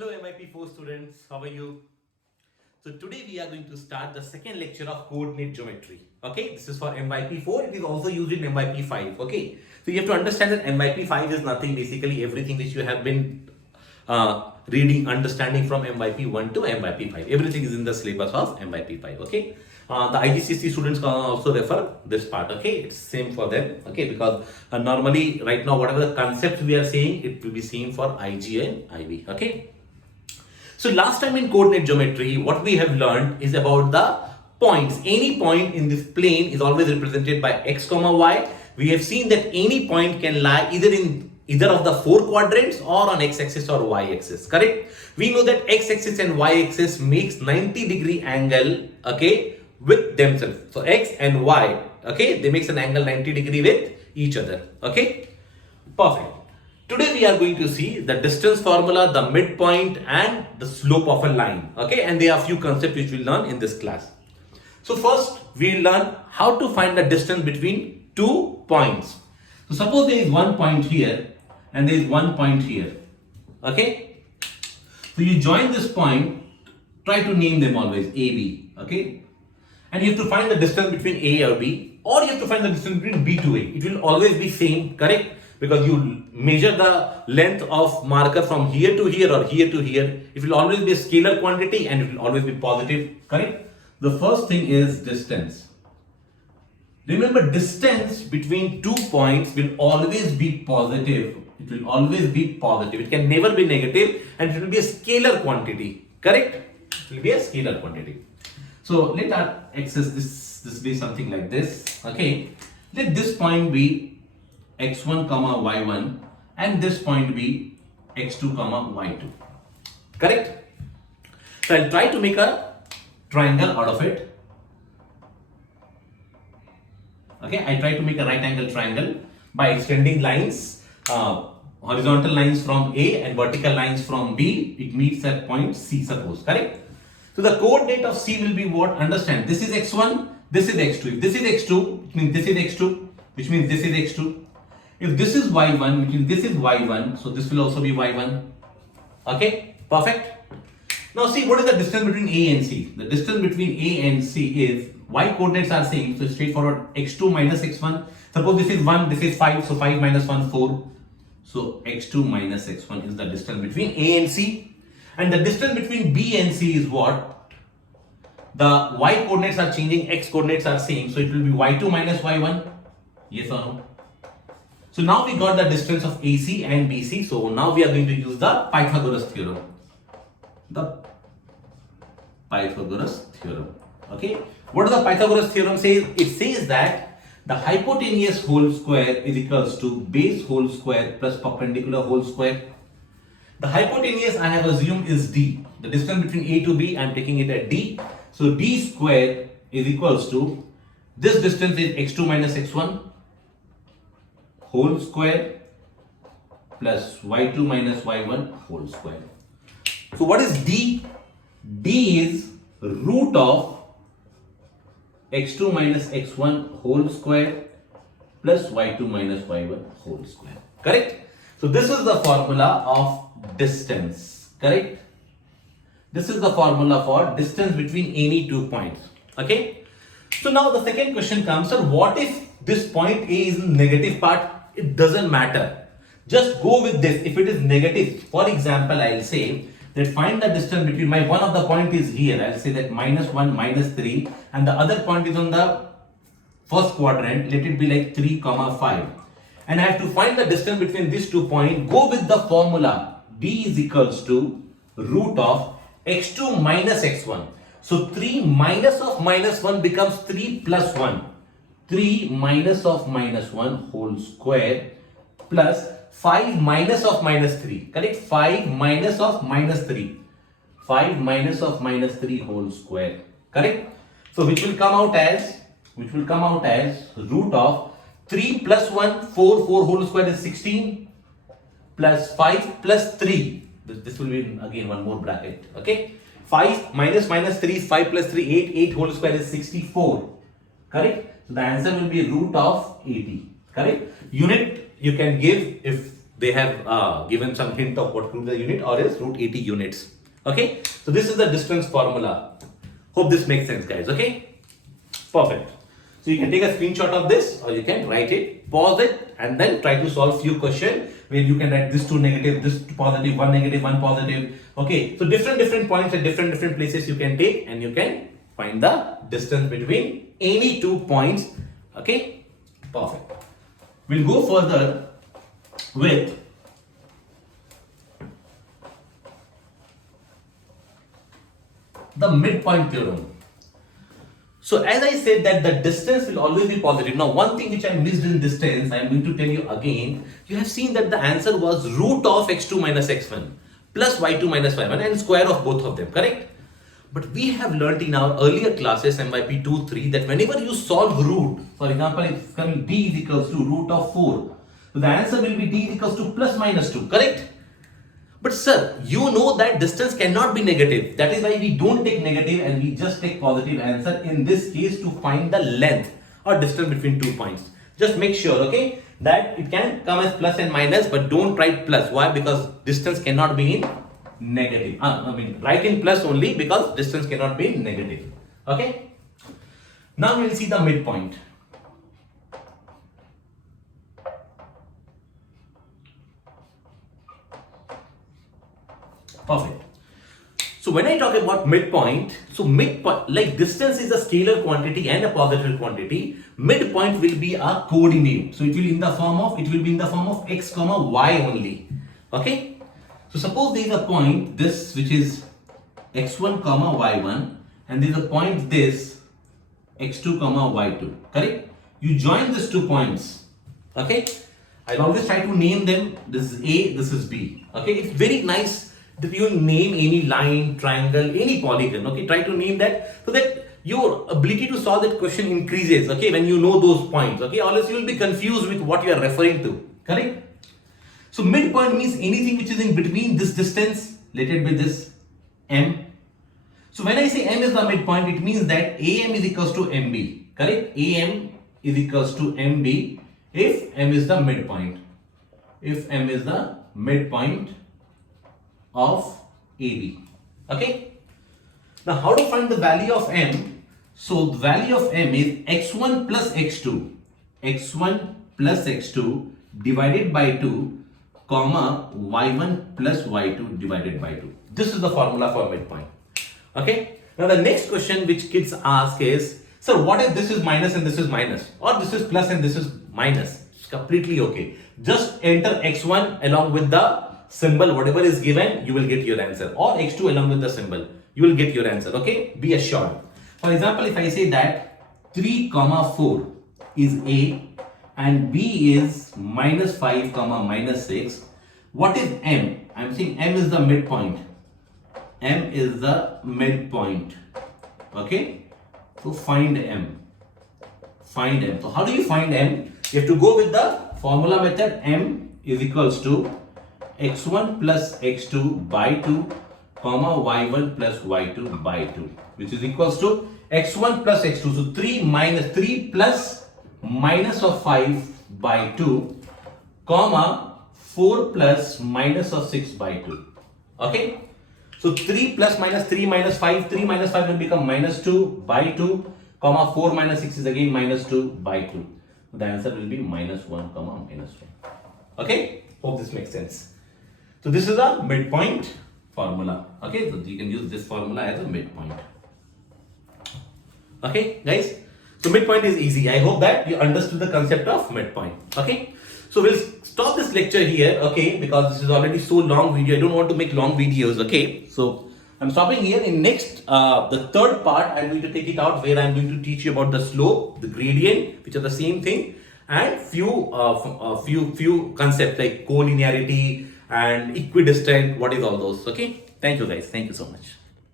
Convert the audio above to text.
Hello MIP4 students, how are you? So today we are going to start the second lecture of coordinate geometry. Okay, this is for MYP4, it is also used in MYP5. Okay, so you have to understand that MYP5 is nothing, basically everything which you have been reading, understanding from MYP1 to MYP5. Everything is in the syllabus of MYP5. Okay, the IGCSE students can also refer this part. Okay, it's same for them. Okay, because normally right now whatever the concept we are saying, it will be same for IG and IB. Okay. So last time in coordinate geometry, what we have learned is about the points. Any point in this plane is always represented by x comma y. We have seen that any point can lie either in either of the four quadrants or on x-axis or y-axis, correct? We know that x-axis and y-axis makes 90-degree angle, okay, with themselves. So x and y, okay, they makes an angle 90-degree with each other, okay? Perfect. Today we are going to see the distance formula, the midpoint and the slope of a line. Okay, and there are a few concepts which we'll learn in this class. So first we'll learn how to find the distance between 2 points. So suppose there is one point here and there is one point here. Okay, so you join this point, try to name them always A, B. Okay, and you have to find the distance between A or B, or you have to find the distance between B to A. It will always be same, correct? Because you measure the length of marker from here to here or here to here. It will always be a scalar quantity and it will always be positive, correct? The first thing is distance. Remember, distance between 2 points will always be positive. It will always be positive. It can never be negative and it will be a scalar quantity, correct? It will be a scalar quantity. So let our axis this be something like this, okay? Let this point be x1 comma y1 and this point be x2 comma y2, correct? So I'll try to make a triangle out of it. Okay, I try to make a right angle triangle by extending lines, horizontal lines from A and vertical lines from B. It meets at point C, suppose, correct? So the coordinate of C will be what? Understand, this is x1, this is x2. If this is x2, it means this is x2, which means this is x2. If this is y1, which means this is y1, so this will also be y1. Okay, perfect. Now see, what is the distance between A and C? The distance between A and C is, y coordinates are same, so straightforward, x2 minus x1. Suppose this is 1, this is 5, so 5 minus 1, 4. So x2 minus x1 is the distance between A and C. And the distance between B and C is what? The y coordinates are changing, x coordinates are same, so it will be y2 minus y1. Yes or no? So now we got the distance of AC and BC. So now we are going to use the Pythagoras theorem. The Pythagoras theorem. Okay. What does the Pythagoras theorem say? It says that the hypotenuse whole square is equals to base whole square plus perpendicular whole square. The hypotenuse I have assumed is D. The distance between A to B, I am taking it at D. So D square is equals to, this distance is x2 minus x1 whole square plus y2 minus y1 whole square. So what is D? D is root of x2 minus x1 whole square plus y2 minus y1 whole square, correct? So this is the formula of distance, correct? This is the formula for distance between any 2 points, okay? So now the second question comes, sir, what if this point A is in negative part? It doesn't matter. Just go with this. If it is negative, for example, I'll say that find the distance between my one of the point is here. I'll say that minus 1, minus 3, and the other point is on the first quadrant. Let it be like 3, 5. And I have to find the distance between these 2 points. Go with the formula. D is equals to root of x2 minus x1. So 3 minus of minus 1 becomes 3 plus 1. 3 minus of minus 1 whole square plus 5 minus of minus 3, correct? 5 minus of minus 3. 5 minus of minus 3 whole square, correct? So which will come out as root of 3 plus 1, 4 whole square is 16 plus 5 plus 3. This will be again one more bracket, okay? 5 minus 3 is 5 plus 3, 8 whole square is 64, correct? So the answer will be root of 80, correct? Unit you can give if they have given some hint of what could be the unit, or is root 80 units. Okay, so this is the distance formula. Hope this makes sense, guys. Okay, perfect. So you can take a screenshot of this, or you can write it, pause it, and then try to solve few questions where you can write this two negative, this two positive, one negative, one positive. Okay, so different points at different places you can take, and you can find the distance between any 2 points. Okay, perfect. We'll go further with the midpoint theorem. So as I said that the distance will always be positive. Now one thing which I missed in distance, I am going to tell you again. You have seen that the answer was root of x2 minus x1 plus y2 minus y1 and square of both of them, correct? But we have learnt in our earlier classes, MYP 2, 3, that whenever you solve root, for example, it's coming d is equals to root of 4. So the answer will be d is equals to plus minus 2, correct? But sir, you know that distance cannot be negative. That is why we don't take negative and we just take positive answer in this case to find the length or distance between 2 points. Just make sure, okay, that it can come as plus and minus, but don't write plus. Why? Because distance cannot be in negative. Write in plus only because distance cannot be in negative. Okay. Now we will see the midpoint. Perfect. So when I talk about midpoint, so midpoint, like distance is a scalar quantity and a positive quantity. Midpoint will be a coordinate. So it will be in the form of x comma y only. Okay. So suppose there is a point this which is x1 comma y1, and there is a point this x2 comma y2. Correct. You join these 2 points. Okay. I'll always try to name them. This is A. This is B. Okay. It's very nice that you name any line, triangle, any polygon. Okay, try to name that so that your ability to solve that question increases. Okay, when you know those points. Okay, or else you will be confused with what you are referring to. Correct? So midpoint means anything which is in between this distance. Let it be this M. So when I say M is the midpoint, it means that AM is equals to MB. Correct? AM is equals to MB if M is the midpoint. If M is the midpoint of AB. Okay. Now how to find the value of M? So the value of M is x1 plus x2. x1 plus x2 divided by 2 comma y1 plus y2 divided by 2. This is the formula for midpoint. Okay. Now the next question which kids ask is, sir, what if this is minus and this is minus, or this is plus and this is minus? It's completely okay. Just enter x1 along with the symbol, whatever is given, you will get your answer, or x2 along with the symbol, you will get your answer. Okay, be assured. For example, if I say that 3 comma 4 is A and B is minus 5 comma minus 6, what is M? I am saying M is the midpoint. M is the midpoint. Okay, so find M. Find M. So how do you find M? You have to go with the formula method. M is equals to x1 plus x2 by 2 comma y1 plus y2 by 2, which is equals to x1 plus x2. So 3 plus minus of 5 by 2 comma 4 plus minus of 6 by 2. Okay. So 3 plus minus 3 minus 5. 3 minus 5 will become minus 2 by 2 comma 4 minus 6 is again minus 2 by 2. The answer will be minus 1 comma minus 1. Okay. Hope this makes sense. So this is a midpoint formula. Okay, so you can use this formula as a midpoint. Okay, guys. So midpoint is easy. I hope that you understood the concept of midpoint. Okay. So we'll stop this lecture here. Okay, because this is already so long video. I don't want to make long videos. Okay. So I'm stopping here. In next, the third part, I'm going to take it out where I'm going to teach you about the slope, the gradient, which are the same thing, and few concepts like collinearity and equidistant. What is all those? Okay. Thank you guys. Thank you so much.